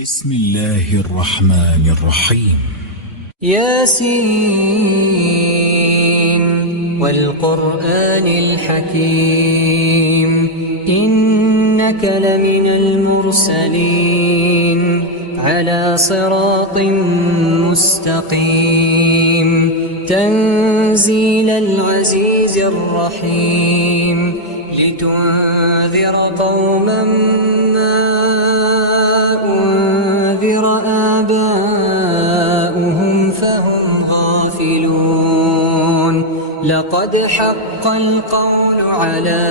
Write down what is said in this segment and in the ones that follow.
بسم الله الرحمن الرحيم. ياسين والقرآن الحكيم إنك لمن المرسلين على صراط مستقيم تنزيل العزيز الرحيم لتنذر قوما ما أنذر آباؤهم فهم غافلون لقد حق القول على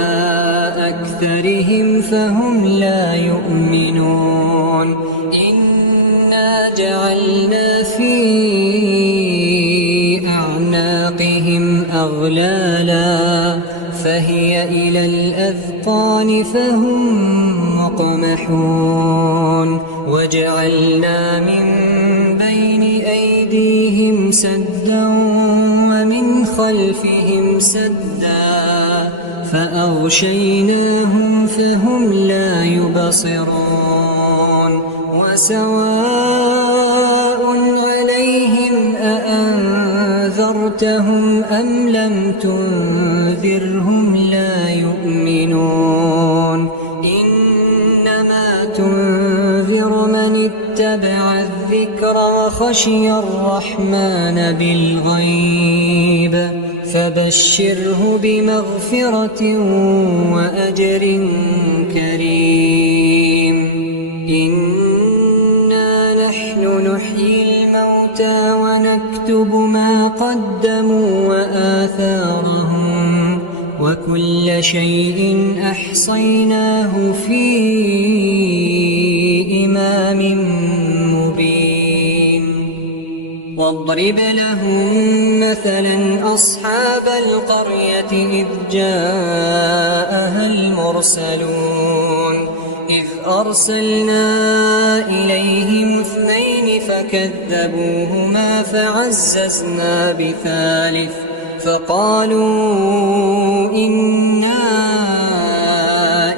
أكثرهم فهم لا يؤمنون إنا جعلنا في أعناقهم أغلالا فهي إلى الأذقان فهم مقمحون وجعلنا من بين أيديهم سدا ومن خلفهم سدا فأغشيناهم فهم لا يبصرون وسواء عليهم أأنذرتهم أم لم تنذرهم لا يؤمنون إنما تنذر من اتبع الذكر وخشي الرحمن بالغيب فبشره بمغفرة وأجر كريم إنا نحن نحيي الموتى ونكتب ما قدموا وآثارهم وكل شيء أحصيناه في إمام مبين واضرب لهم مثلا أصحاب القرية إذ جاءها المرسلون إذ أرسلنا إليهم اثنين فكذبوهما فعززنا بثالث فقالوا إنا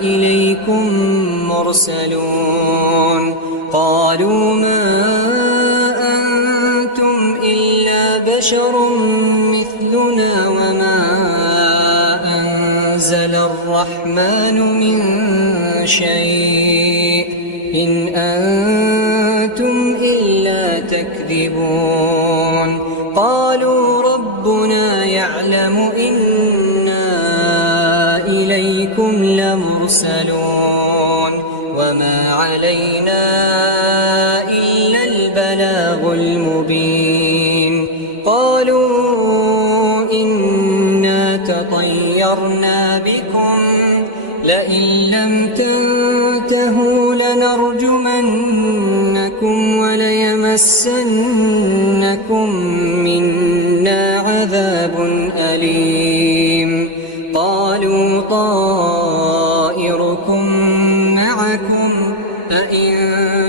إليكم مرسلون قالوا ما أنتم إلا بشر مثلنا وما أنزل الرحمن من شيء إن أنتم إلا تكذبون قالوا ربنا يعلم إنا إليكم لمرسلون وما علينا إلا البلاغ المبين قالوا إنا تطيرنا بكم لئن لم تنتهوا لنرجمنكم وليمسنكم منا عذاب أليم قالوا طائركم معكم أئن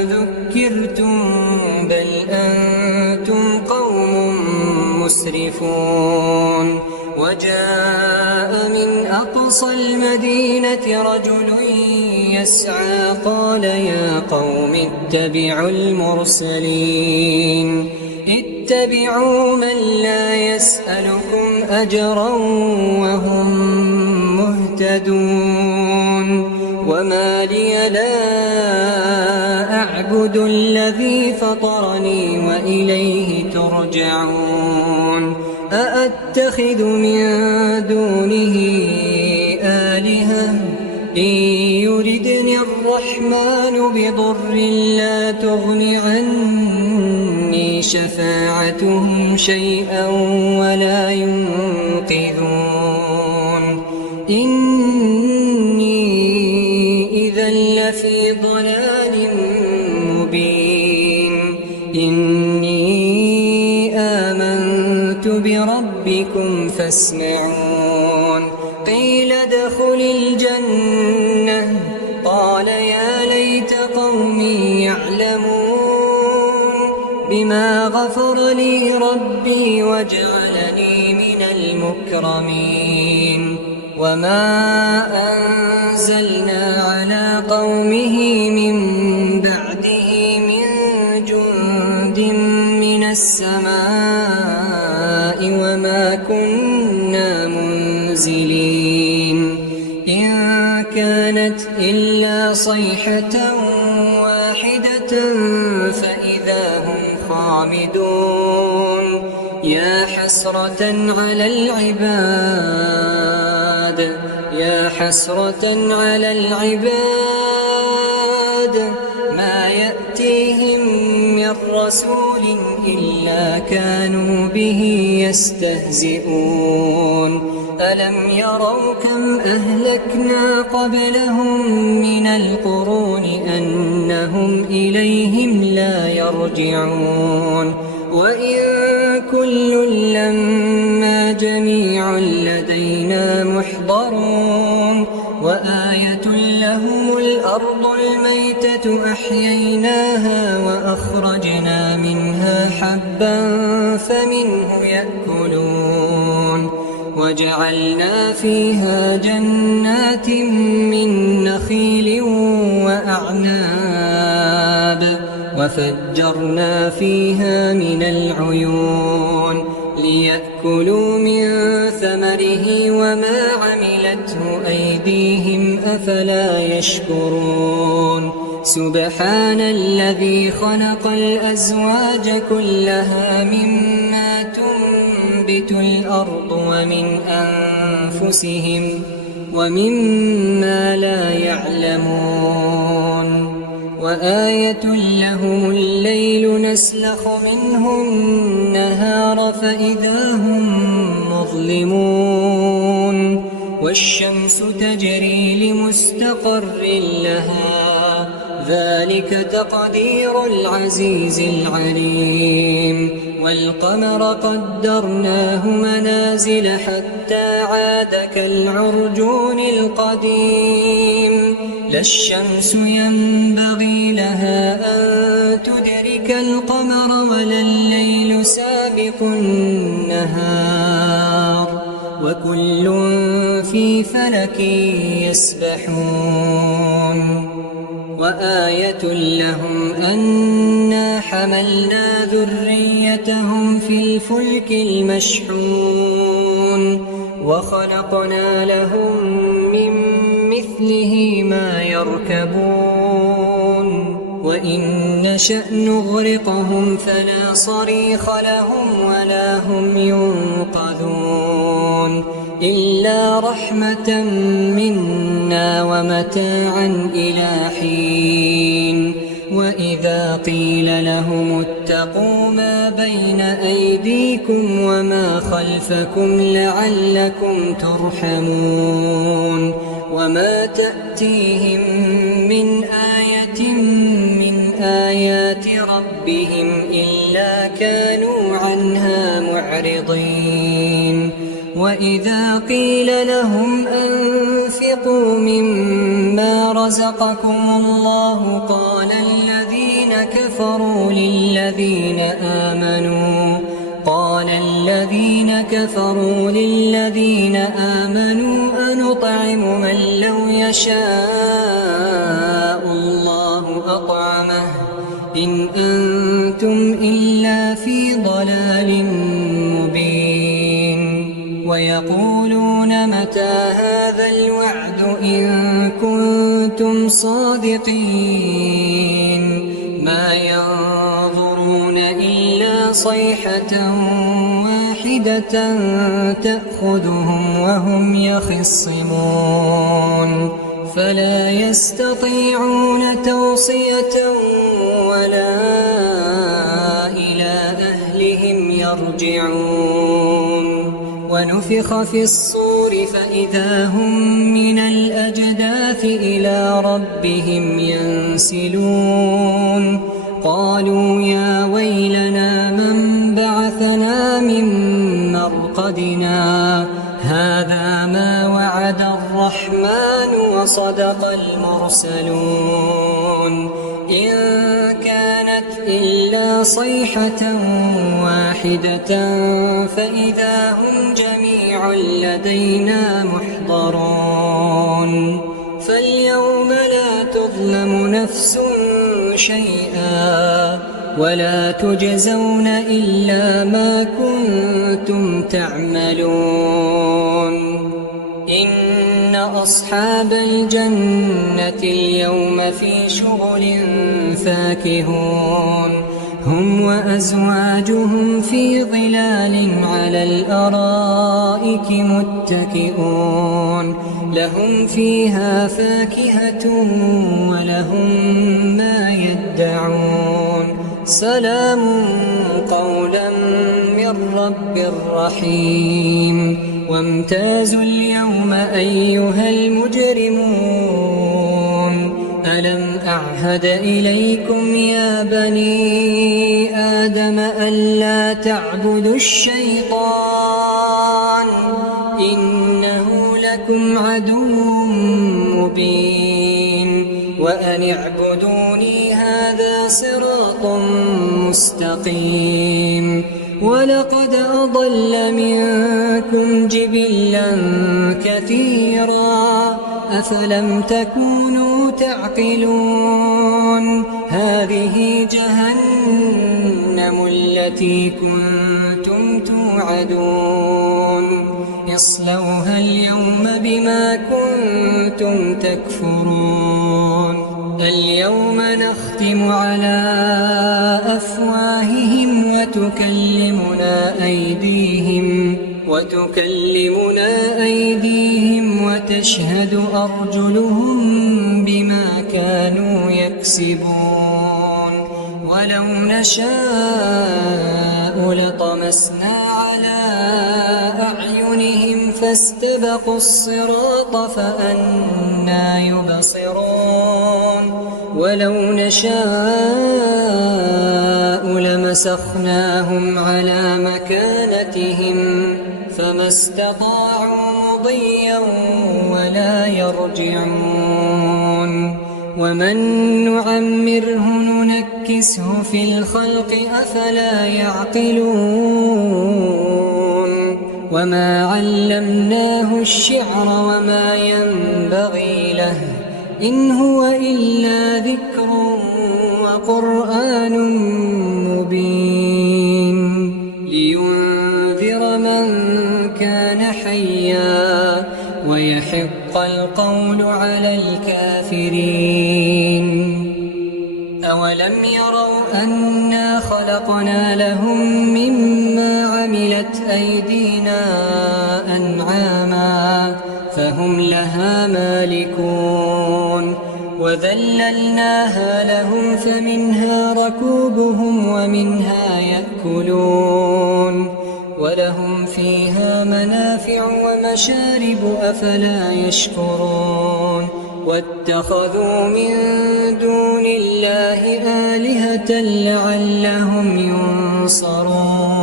ذكرتم بل أنتم قوم مسرفون وجاء من أقصى المدينة رجل يسعى قال يا قوم اتبعوا المرسلين اتبعوا من لا يسألكم أجرا وهم مهتدون وما لي لا أعبد الذي فطرني وإليه ترجعون أأتخذ من دونه آلهة إن يردني الرحمن بضر لا تغن عني شفاعتهم شيئا ولا ينقذون إني إذا لفي ضلال مبين إني آمنت بربكم فاسمعون قيل ادخل الجنة قال يا ليت قومي يعلمون بما غفر لي ربي وجعلني من المكرمين وما أنزلنا على قومه من بعده من السماء وما كنا منزلين إن كانت إلا صيحة واحدة فإذا هم خامدون يا حسرة على العباد يا حسرة على العباد ما يأتيهم من رسول إلا كانوا به يستهزئون ألم يروا كم أهلكنا قبلهم من القرون أنهم إليهم لا يرجعون وإن كل لما جميع لدينا محضرون وآية لهم الأرض الميتة أحييناها وأخرجنا منها حبا فمنه يأكلون وجعلنا فيها جنات من نخيل وأعناب وفجرنا فيها من العيون ليأكلوا من ثمره وما عملته أيديهم أفلا يشكرون سبحان الذي خلق الأزواج كلها مما تنبت الأرض ومن أنفسهم ومما لا يعلمون وآية لهم الليل نسلخ منه النهار فإذا هم مظلمون والشمس تجري لمستقر لها ذلك تقدير العزيز العليم والقمر قدرناه منازل حتى عاد كالعرجون القديم لا الشمس ينبغي لها أن تدرك القمر ولا الليل سابق النهار وكل في فلك يسبحون وآية لهم أنا حملنا ذريتهم في الفلك المشحون وخلقنا لهم من مثله ما يركبون وإن نشأ نغرقهم فلا صريخ لهم ولا هم ينقذون إلا رحمة منا ومتاعا إلى حين وإذا قيل لهم اتقوا ما بين أيديكم وما خلفكم لعلكم ترحمون وما تأتيهم من آية من آيات ربهم إلا كانوا عنها معرضين وإذا قيل لهم أنفقوا مما رزقكم الله قال الذين كفروا للذين آمنوا أنطعم من لو يشاء الله أطعمه إن أنتم إلا في ضلال مبين ويقولون متى هذا الوعد إن كنتم صادقين ما ينظرون إلا صيحة واحدة تأخذهم وهم يخصمون فلا يستطيعون توصية ولا إلى أهلهم يرجعون ونفخ في الصور فإذا هم من الأجداث إلى ربهم ينسلون قالوا يا ويلنا من بعثنا من مرقدنا هذا ما وعد الرحمن وصدق المرسلون إن كانت إلا صيحة واحدة فإذا هم جميع لدينا محضرون فاليوم لا تظلم نفس شيئا ولا تجزون إلا ما كنتم تعملون إن أصحاب الجنة اليوم في شغل فاكهون هم وأزواجهم في ظلال على الأرائك متكئون لهم فيها فاكهة ولهم ما يدعون سلام قولا من رب رحيم وامتازوا اليوم أيها المجرمون ألم أعهد إليكم يا بني آدم ألا تعبدوا الشيطان إنه لكم عدو مبين وأن اعبدوني هذا صراط مستقيم ولقد أضل منكم جبلا كثيرا أفلم تكونوا تعقلون هذه جهنم التي كنتم توعدون اصلوها اليوم بما كنتم تكفرون اليوم نختم على أفواههم وتكلمنا أيديهم وتشهد أرجلهم بما كانوا يكسبون ولو نشاء لطمسنا على أعينهم فاستبقوا الصراط فأنى يبصرون ولو نشاء لمسخناهم على مكانتهم فما استطاعوا مضيا ولا يرجعون ومن نعمره ننكسه في الخلق أفلا يعقلون وما علمناه الشعر وما ينبغي له إن هو إلا ذكر وقرآن مبين لينذر من كان حيا ويحق القول على الكافرين أولم يروا أنا خلقنا لهم مما عملت أيدينا أنعاما فهم لها مالكون وذللناها لهم فمنها ركوبهم ومنها يأكلون ولهم فيها منافع ومشارب أفلا يشكرون واتخذوا من دون الله آلهة لعلهم ينصرون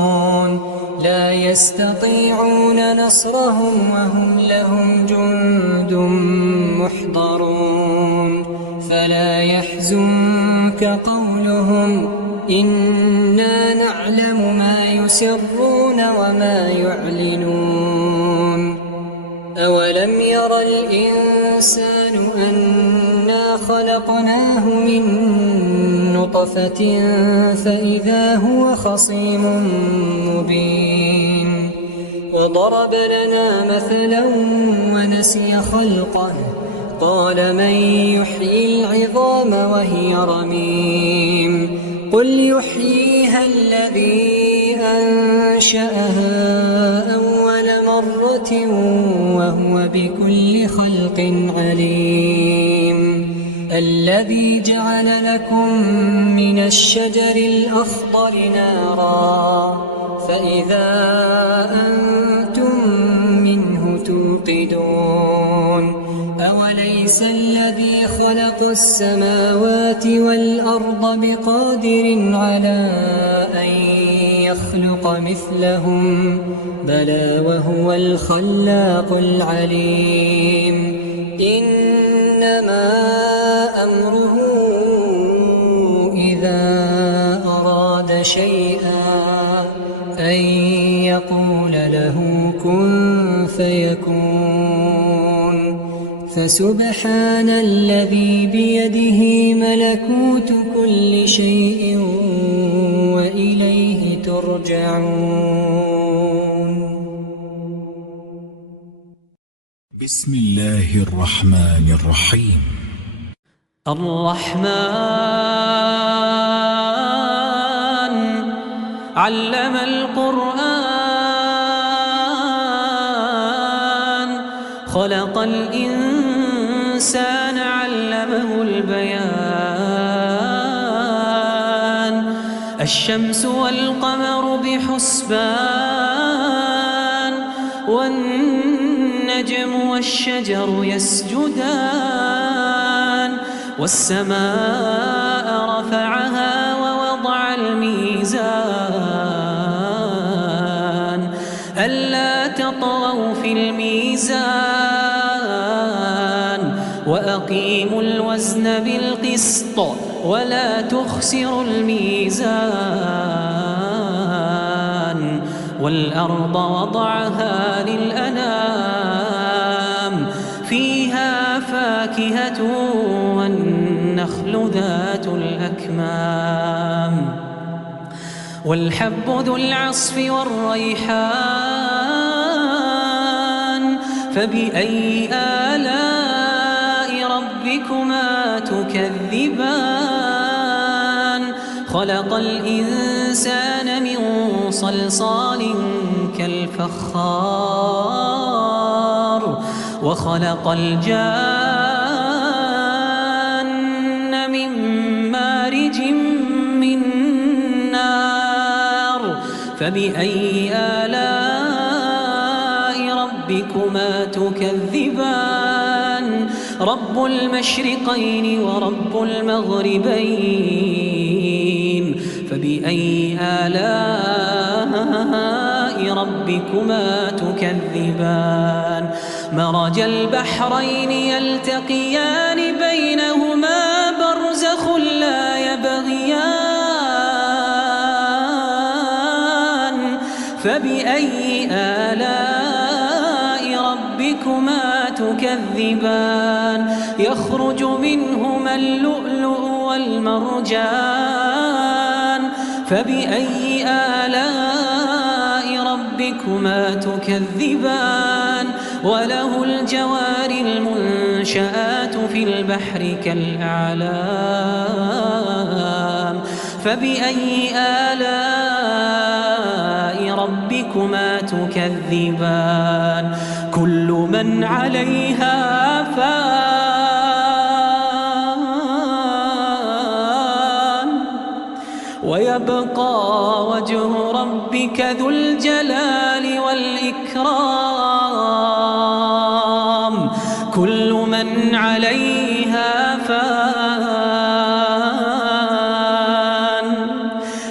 لا يستطيعون نصرهم وهم لهم جند محضرون فلا يحزنك قولهم إنا نعلم ما يسرون وما يعلنون أولم ير الإنسان أنا خلقناه من نطفة فإذا هو خصيم مبين وضرب لنا مثلا ونسي خلقه قال من يحيي العظام وهي رميم قل يحييها الذي أنشأها أول مرة وهو بكل خلق عليم الذي جعل لكم من الشجر الأخضر نارا فإذا أنتم منه توقدون أوليس الذي خلق السماوات والأرض بقادر على أن يخلق مثلهم بلى وهو الخلاق العليم إنما أمره إذا أراد شيئا أن يقول له كن فيكون فسبحان الذي بيده ملكوت كل شيء يرجعون. بسم الله الرحمن الرحيم. الرحمن علم القرآن خلق الإنسان علمه البيان الشمس والقمر بحسبان والنجم والشجر يسجدان والسماء رفعها ووضع الميزان ألا تطغوا في الميزان وأقيموا الوزن بالقسط ولا تخسروا الميزان والأرض وضعها للأنام فيها فاكهة والنخل ذات الأكمام والحب ذو العصف والريحان فبأي آلاء ربكما تكذبان خلق الإنسان من صلصال كالفخار وخلق الجان من مارج من نار فبأي آلاء ربكما تكذبان رب المشرقين ورب المغربين فبأي آلاء ربكما تكذبان مرج البحرين يلتقيان بينهما برزخ لا يبغيان فبأي آلاء ربكما تكذبان يخرج منهما اللؤلؤ والمرجان فبأي آلاء ربكما تكذبان وله الجوار المنشآت في البحر كالأعلام فبأي آلاء ربكما تكذبان كل من عليها فان ويبقى وجه ربك ذو الجلال والإكرام كل من عليها فان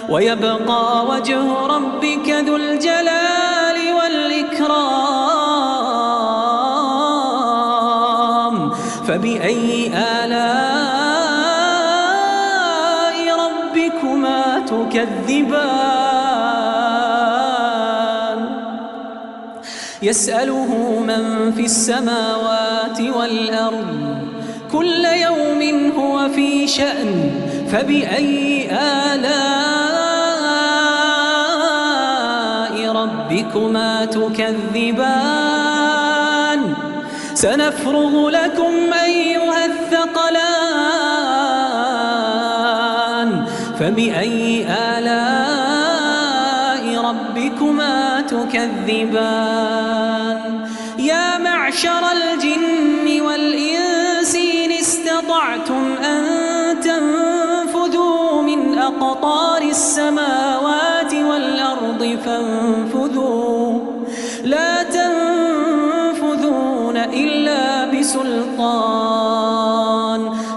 ويبقى وجه ربك ذو الجلال والإكرام فبأي آلاء ربكما تكذبان يسأله من في السماوات والأرض كل يوم هو في شأن فبأي آلاء ربكما تكذبان سنفرغ لكم أيها الثقلان فبأي آلاء ربكما تكذبان يا معشر الجن والإنس إن استطعتم أن تنفذوا من أقطار السماوات والأرض فانفذوا لا تنفذون إلا بسلطان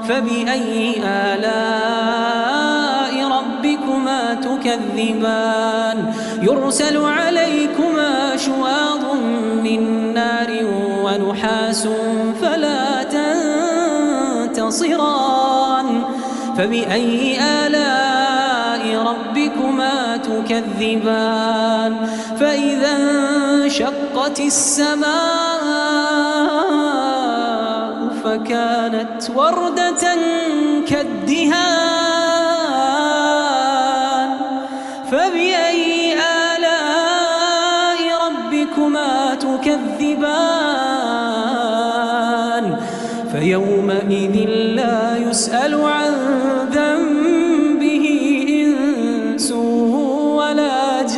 فبأي آلاء ربكما تكذبان يرسل عليكما شواظ من نار ونحاس فلا تنتصران فبأي آلاء ربكما تكذبان فإذا انشقت السماء فكانت وردة كالدهان فبأي تكذبان فيومئذ لا يسأل عن ذنبه إنس ولا جان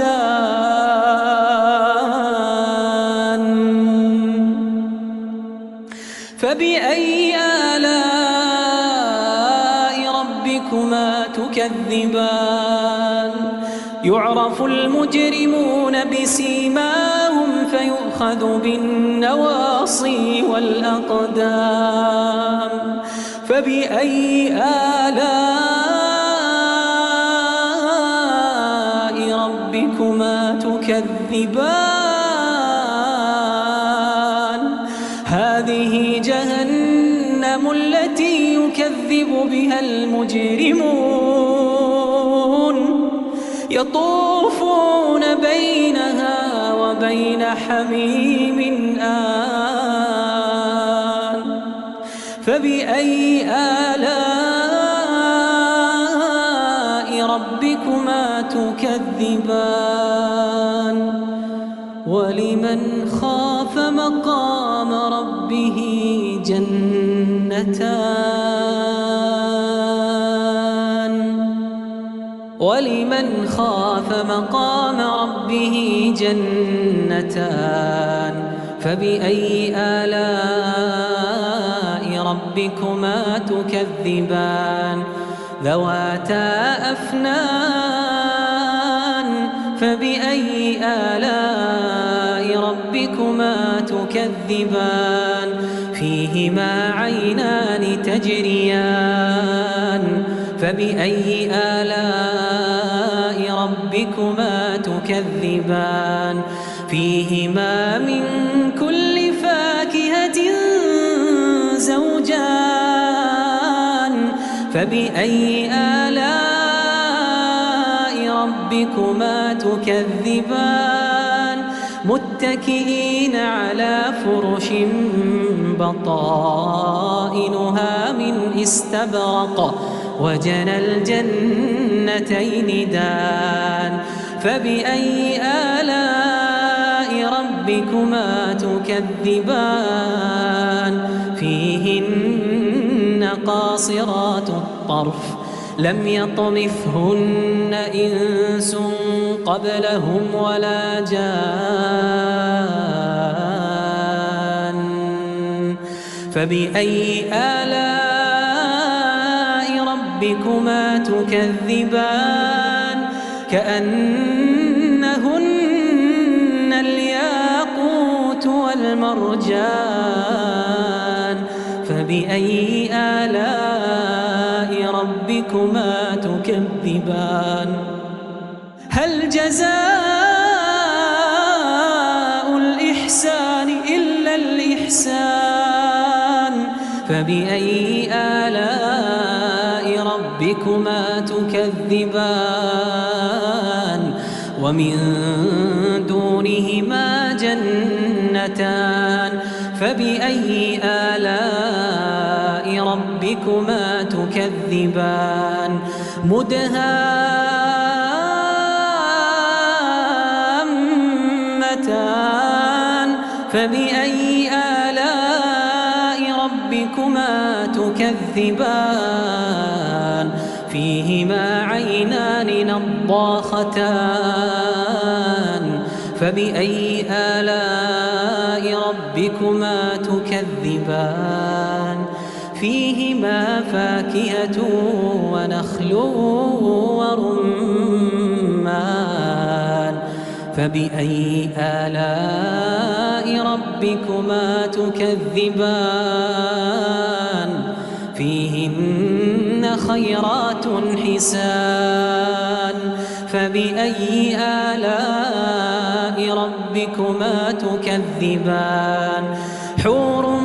فبأي آلاء ربكما تكذبان يعرف المجرمون بسيماهم فيؤخذ بالنواصي والأقدام فبأي آلاء ربكما تكذبان هذه جهنم التي يكذب بها المجرمون يطوفون بينها وبين حميم آن فبأي آلاء ربكما تكذبان ولمن خاف مقام ربه جنتان ولمن خاف مقام ربه جنتان فبأي آلاء ربكما تكذبان ذواتا أفنان فبأي آلاء ربكما تكذبان فيهما عينان تجريان فبأي آلاء ربكما تكذبان فيهما من كل فاكهة زوجان فبأي آلاء ربكما تكذبان متكئين على فرش بطائنها من استبرق وجنى الجنتين دان فبأي آلاء ربكما تكذبان فيهن قاصرات الطرف لم يطمثهن إنس قبلهم ولا جان فبأي آلاء ربكما تكذبان كأنهن الياقوت والمرجان فبأي آلاء ربكما تكذبان هل جزاء الإحسان إلا الإحسان فبأي آلاء ربكما تكذبان ومن دونهما جنتان فبأي آلاء ربكما تكذبان مدهامتان فبأي آلاء ربكما تكذبان فيهما عينان نضاختان فبأي آلاء ربكما تكذبان فيهما فاكهة ونخل ورمان فبأي آلاء ربكما تكذبان فيهن خيرات حسان فبأي آلاء ربكما تكذبان حور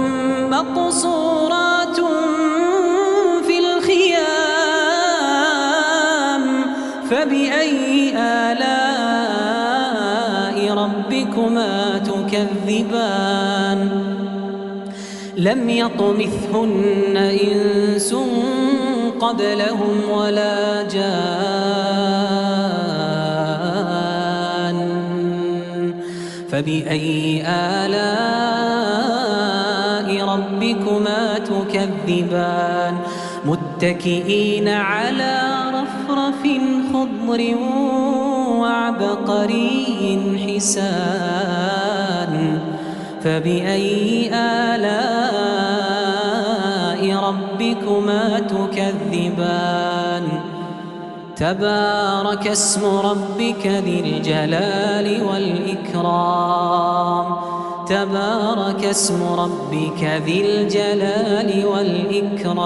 مقصورات في الخيام فبأي آلاء ربكما تكذبان لم يطمثهن إنس قبلهم ولا جان فبأي آلاء ربكما تكذبان متكئين على رفرف خضر وعبقري حسان فبأي آلاء ربكما تكذبان تبارك اسم ربك ذي الجلال والإكرام تبارك اسم ربك ذي الجلال والإكرام